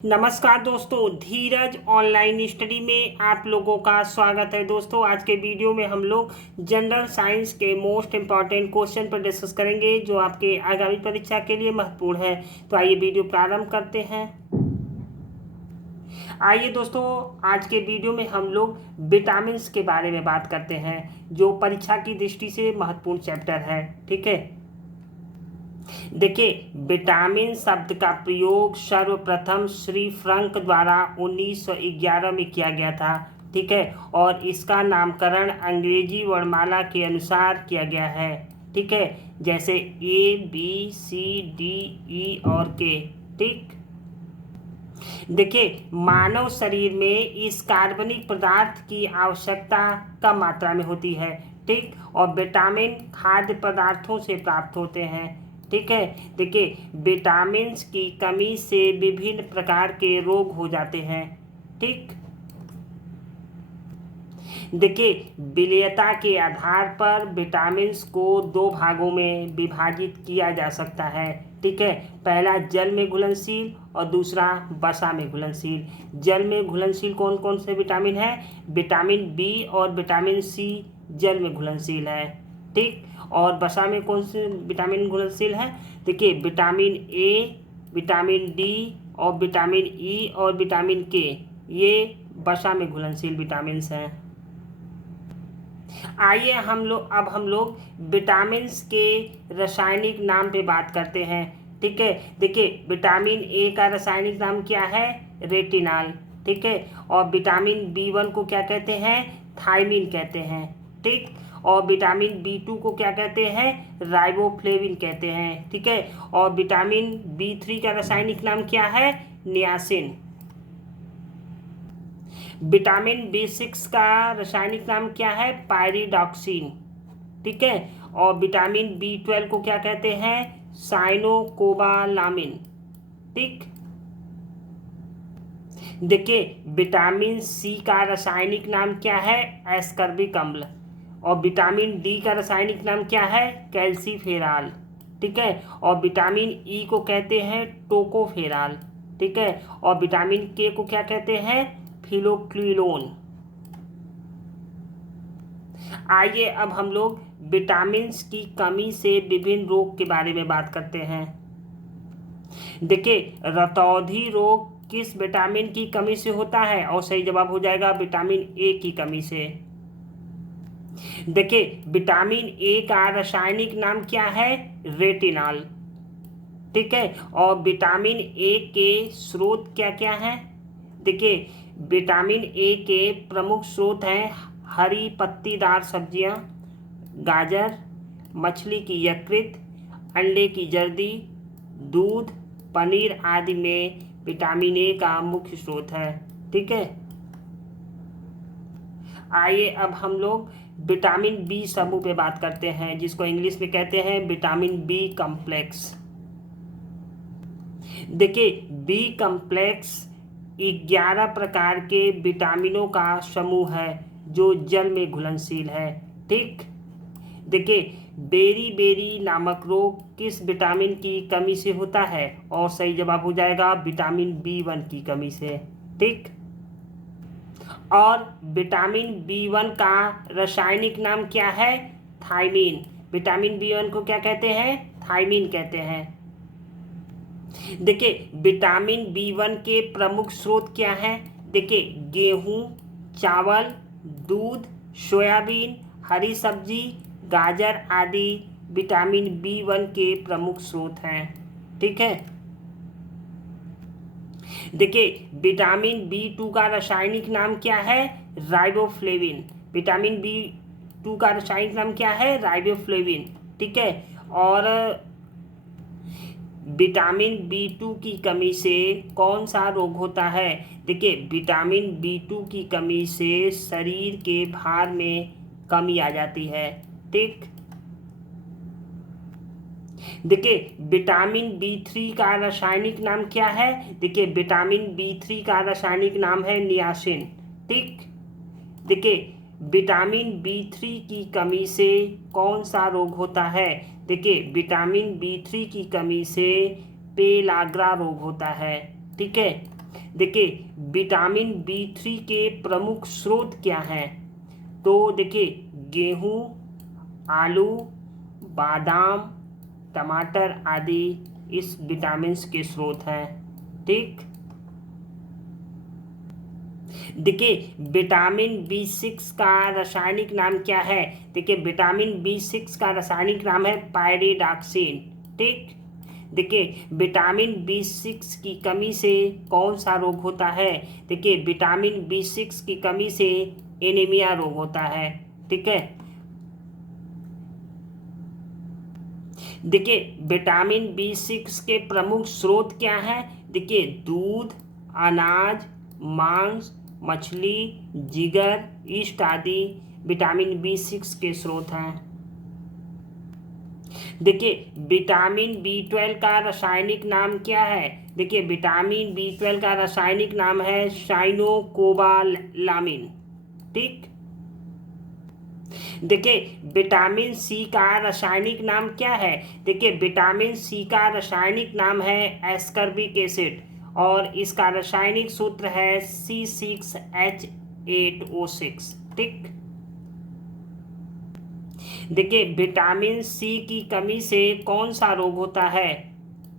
नमस्कार दोस्तों, धीरज online study में आप लोगों का स्वागत है। दोस्तों, आज के वीडियो में हम लोग जनरल साइंस के मोस्ट इम्पॉर्टेंट क्वेश्चन पर डिस्कस करेंगे जो आपके आगामी परीक्षा के लिए महत्वपूर्ण है। तो आइए वीडियो प्रारंभ करते हैं। आइए दोस्तों, आज के वीडियो में हम लोग विटामिन के बारे में बात करते हैं जो परीक्षा की दृष्टि से महत्वपूर्ण चैप्टर है। ठीक है, देखिए, विटामिन शब्द का प्रयोग सर्वप्रथम श्री फ्रंक द्वारा 1911 में किया गया था। ठीक है, और इसका नामकरण अंग्रेजी वर्णमाला के अनुसार किया गया है। ठीक है, जैसे A, B, C, D, E और K। ठीक, देखिए, मानव शरीर में इस कार्बनिक पदार्थ की आवश्यकता कम मात्रा में होती है। ठीक, और विटामिन खाद्य पदार्थों से प्राप्त होते हैं। ठीक है, देखिए, विटामिन की कमी से विभिन्न प्रकार के रोग हो जाते हैं। ठीक, देखिए, विलेयता के आधार पर विटामिन को दो भागों में विभाजित किया जा सकता है। ठीक है, पहला जल में घुलनशील और दूसरा वसा में घुलनशील। जल में घुलनशील कौन कौन से विटामिन है? विटामिन बी और विटामिन सी जल में घुलनशील है। ठीक, और वसा में कौन से विटामिन घुलनशील है? देखिए, विटामिन ए, विटामिन डी और विटामिन ई और विटामिन के, ये वसा में घुलनशील विटामिन हैं। आइए हम लोग विटामिन के रासायनिक नाम पे बात करते हैं। ठीक है, देखिए, विटामिन ए का रासायनिक नाम क्या है? रेटिनॉल। ठीक है, और विटामिन B1 को क्या कहते हैं? थायमिन कहते हैं। ठीक, और विटामिन B2 को क्या कहते हैं? राइबोफ्लेविन कहते हैं। ठीक है, और विटामिन B3 का रासायनिक नाम क्या है? नियासिन। विटामिन B6 का रासायनिक नाम क्या है? पायरिडॉक्सिन। ठीक है, और विटामिन B12 को क्या कहते हैं? साइनोकोबालामिन। ठीक, देखिए, विटामिन C का रासायनिक नाम क्या है? एस्कर्बिक अम्ल। और विटामिन D का रासायनिक नाम क्या है? कैल्सीफेराल। ठीक है, और विटामिन E को कहते हैं टोकोफेराल। ठीक है, और विटामिन K को क्या कहते हैं? फिलोक्विनोन। आइए अब हम लोग विटामिन की कमी से विभिन्न रोग के बारे में बात करते हैं। देखिए, रतौंधी रोग किस विटामिन की कमी से होता है? और सही जवाब हो जाएगा विटामिन ए की कमी से। देखिए, विटामिन ए का रासायनिक नाम क्या है? रेटिनॉल। ठीक है, और विटामिन ए के स्रोत क्या क्या हैं? देखिए, विटामिन ए के प्रमुख स्रोत हैं हरी पत्तीदार सब्जियां, गाजर, मछली की यकृत, अंडे की जर्दी, दूध, पनीर आदि में विटामिन ए का मुख्य स्रोत है। ठीक है, आइए अब हम लोग विटामिन बी समूह पे बात करते हैं जिसको इंग्लिश में कहते हैं विटामिन बी कॉम्प्लेक्स। देखिए, बी कॉम्प्लेक्स 11 प्रकार के विटामिनों का समूह है जो जल में घुलनशील है। ठीक, देखिए, बेरी नामक रोग किस विटामिन की कमी से होता है? और सही जवाब हो जाएगा विटामिन B1 की कमी से। ठीक, और विटामिन B1 का रासायनिक नाम क्या है? थायमीन। विटामिन B1 को क्या कहते हैं? थायमीन कहते हैं। देखिए, विटामिन B1 के प्रमुख स्रोत क्या हैं? देखिए, गेहूं, चावल, दूध, सोयाबीन, हरी सब्जी, गाजर आदि विटामिन B1 के प्रमुख स्रोत हैं। ठीक है, देखिए, विटामिन B2 का रासायनिक नाम क्या है? राइबोफ्लेविन। विटामिन B2 का रासायनिक नाम क्या है? राइबोफ्लेविन। ठीक है, और विटामिन B2 की कमी से कौन सा रोग होता है? देखिए, विटामिन B2 की कमी से शरीर के भार में कमी आ जाती है। ठीक, देखिए, विटामिन B3 का रासायनिक नाम क्या है? देखिए, विटामिन B3 का रासायनिक नाम है नियासिन। ठीक, देखिए, विटामिन B3 की कमी से कौन सा रोग होता है? देखिए, विटामिन B3 की कमी से पेलाग्रा रोग होता है। ठीक है, देखिए विटामिन B3 के प्रमुख स्रोत क्या हैं? तो देखिए गेहूँ, आलू, बादाम, टमाटर आदि इस विटामिन्स के स्रोत हैं। ठीक, देखिए विटामिन B6 का रासायनिक नाम क्या है? देखिए विटामिन B6 का रासायनिक नाम है पायरिडॉक्सिन। ठीक, देखिए विटामिन B6 की कमी से कौन सा रोग होता है? देखिए विटामिन B6 की कमी से एनीमिया रोग होता है। ठीक है, देखिए विटामिन B6 के प्रमुख स्रोत क्या हैं? देखिए दूध, अनाज, मांस, मछली, जिगर, ईस्ट आदि विटामिन B6 के स्रोत हैं। देखिए विटामिन B12 का रासायनिक नाम क्या है? देखिए विटामिन B12 का रासायनिक नाम है साइनोकोबालामिन। ठीक, देखिए विटामिन सी का रासायनिक नाम क्या है? देखिए विटामिन सी का रासायनिक नाम है एस्कर्बिक एसिड और इसका रासायनिक सूत्र है C6H8O6। ठीक, देखिए विटामिन सी की कमी से कौन सा रोग होता है?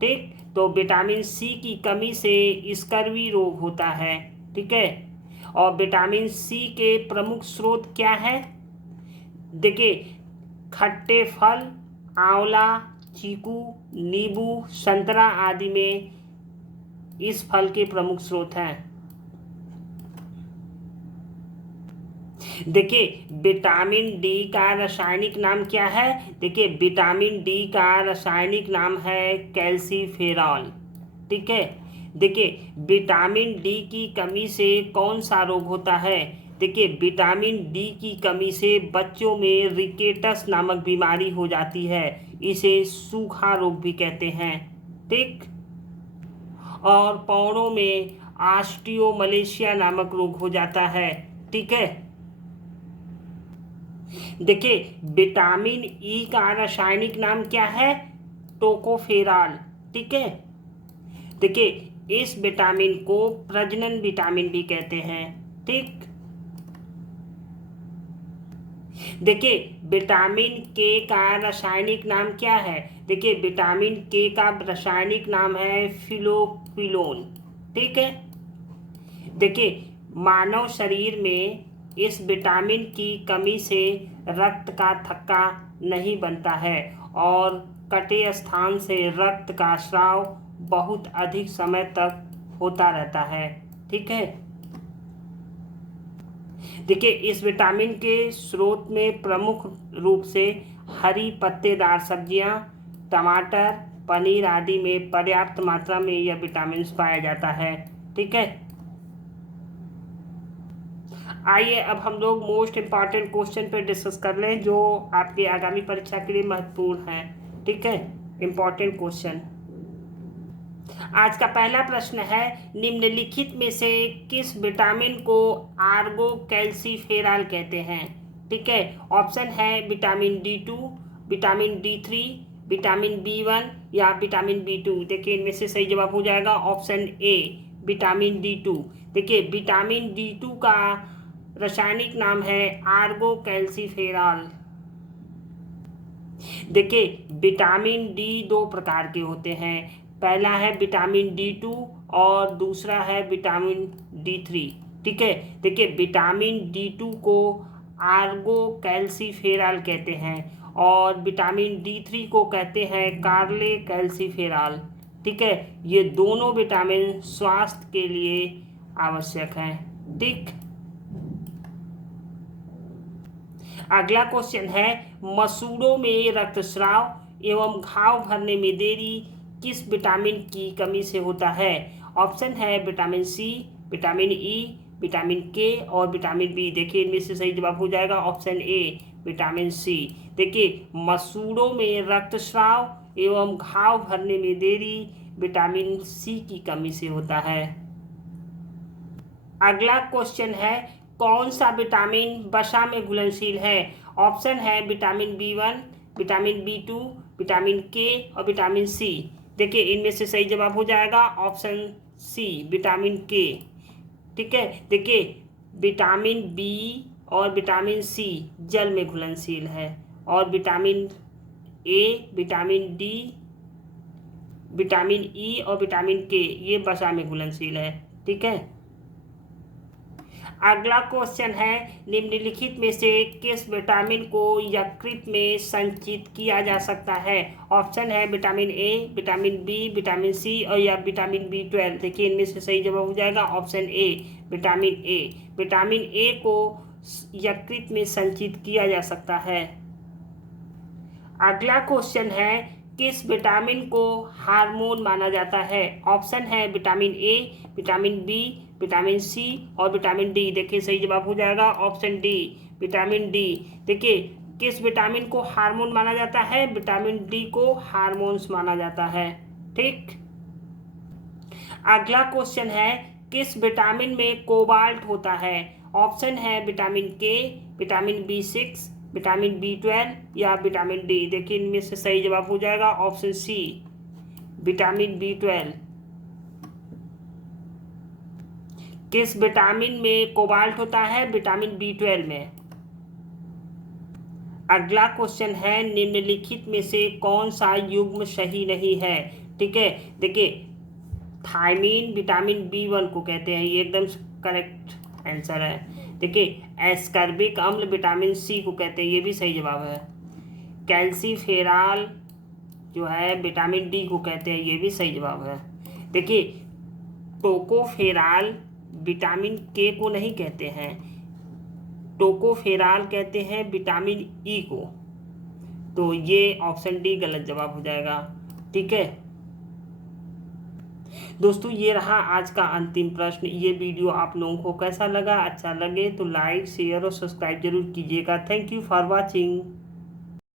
ठीक, तो विटामिन सी की कमी से स्कर्वी रोग होता है। ठीक है, और विटामिन सी के प्रमुख स्रोत क्या है? देखिए खट्टे फल, आंवला, चीकू, नींबू, संतरा आदि में इस फल के प्रमुख स्रोत हैं। देखिए विटामिन डी का रासायनिक नाम क्या है? देखिए विटामिन डी का रासायनिक नाम है कैल्सीफेरॉल। ठीक है, देखिए विटामिन डी की कमी से कौन सा रोग होता है? देखिए विटामिन डी की कमी से बच्चों में रिकेटस नामक बीमारी हो जाती है, इसे सूखा रोग भी कहते हैं। ठीक, और पौड़ों में ऑस्टियोमलेशिया नामक रोग हो जाता है। ठीक है, देखिए विटामिन ई का रासायनिक नाम क्या है? टोकोफेरॉल। ठीक है, देखिए इस विटामिन को प्रजनन विटामिन भी कहते हैं। ठीक, देखिए विटामिन के का रासायनिक नाम क्या है? देखिए विटामिन के का रासायनिक नाम है फिलोक्विनोन। ठीक है, देखिए मानव शरीर में इस विटामिन की कमी से रक्त का थक्का नहीं बनता है और कटे स्थान से रक्त का स्राव बहुत अधिक समय तक होता रहता है। ठीक है, देखिए इस विटामिन के स्रोत में प्रमुख रूप से हरी पत्तेदार सब्जियां, टमाटर, पनीर आदि में पर्याप्त मात्रा में यह विटामिन पाया जाता है। ठीक है, आइए अब हम लोग मोस्ट इम्पॉर्टेंट क्वेश्चन पे डिस्कस कर लें जो आपकी आगामी परीक्षा के लिए महत्वपूर्ण है। ठीक है, इम्पॉर्टेंट क्वेश्चन। आज का पहला प्रश्न है, निम्नलिखित में से किस विटामिन को आर्गो कैल्सीफेरॉल कहते हैं? ठीक है, ऑप्शन है vitamin D2, vitamin D3, vitamin B1 या विटामिन B2। देखिए इनमें से सही जवाब हो जाएगा ऑप्शन ए विटामिन D2। देखिए विटामिन D2 का रासायनिक नाम है आर्गो कैल्सीफेरॉल। देखिए विटामिन डी दो प्रकार के होते हैं, पहला है विटामिन D2 और दूसरा है विटामिन D3। ठीक है, देखिए विटामिन D2 को आर्गो कैल्सीफेरॉल कहते हैं और विटामिन D3 को कहते हैं कार्ले कैल्सीफेरॉल। ठीक है, ये दोनों विटामिन स्वास्थ्य के लिए आवश्यक हैं। ठीक, अगला क्वेश्चन है, मसूड़ों में रक्तस्राव एवं घाव भरने में देरी किस विटामिन की कमी से होता है? ऑप्शन है vitamin C, vitamin E, vitamin K और विटामिन बी। देखिए इनमें से सही जवाब हो जाएगा ऑप्शन ए विटामिन सी। देखिए मसूड़ों में रक्तस्राव एवं घाव भरने में देरी विटामिन सी की कमी से होता है। अगला क्वेश्चन है, कौन सा विटामिन वसा में घुलनशील है? ऑप्शन है vitamin B1, vitamin B2, vitamin K और विटामिन सी। देखिए इनमें से सही जवाब हो जाएगा ऑप्शन सी विटामिन के। ठीक है, देखिए विटामिन बी और विटामिन सी जल में घुलनशील है, और vitamin A, vitamin D, vitamin E और विटामिन के ये वसा में घुलनशील है। ठीक है, अगला क्वेश्चन है निम्नलिखित में से किस विटामिन को यकृत में संचित किया जा सकता है। ऑप्शन है vitamin A, vitamin B, vitamin C और या विटामिन B12। देखिए इनमें से सही जवाब हो जाएगा option A, vitamin A. Vitamin A को यकृत में संचित किया जा सकता है। अगला क्वेश्चन है किस विटामिन को हार्मोन माना जाता है। ऑप्शन है vitamin A, vitamin B, vitamin C और विटामिन डी। देखिए सही जवाब हो जाएगा ऑप्शन डी, विटामिन डी। देखिए किस विटामिन को हार्मोन माना जाता है, विटामिन डी को हार्मोन्स माना जाता है। ठीक, अगला क्वेश्चन है किस विटामिन में कोबाल्ट होता है। ऑप्शन है विटामिन के, विटामिन B6, विटामिन B12 या विटामिन डी। देखिए इनमें से सही जवाब हो जाएगा ऑप्शन सी, विटामिन B12। किस विटामिन में कोबाल्ट होता है, विटामिन B12 में। अगला क्वेश्चन है निम्नलिखित में से कौन सा युग्म सही नहीं है। ठीक है, देखिए थायमीन विटामिन B1 को कहते हैं, ये एकदम करेक्ट आंसर है। देखिए एस्कर्बिक अम्ल विटामिन सी को कहते हैं, ये भी सही जवाब है। कैल्सीफेराल जो है विटामिन डी को कहते हैं, ये भी सही जवाब है। देखिए टोकोफेराल विटामिन के को नहीं कहते हैं, टोकोफेराल कहते हैं विटामिन ई को। तो ये ऑप्शन डी गलत जवाब हो जाएगा। ठीक है दोस्तों, ये रहा आज का अंतिम प्रश्न। ये वीडियो आप लोगों को कैसा लगा, अच्छा लगे तो लाइक, शेयर और सब्सक्राइब जरूर कीजिएगा। Thank you for watching.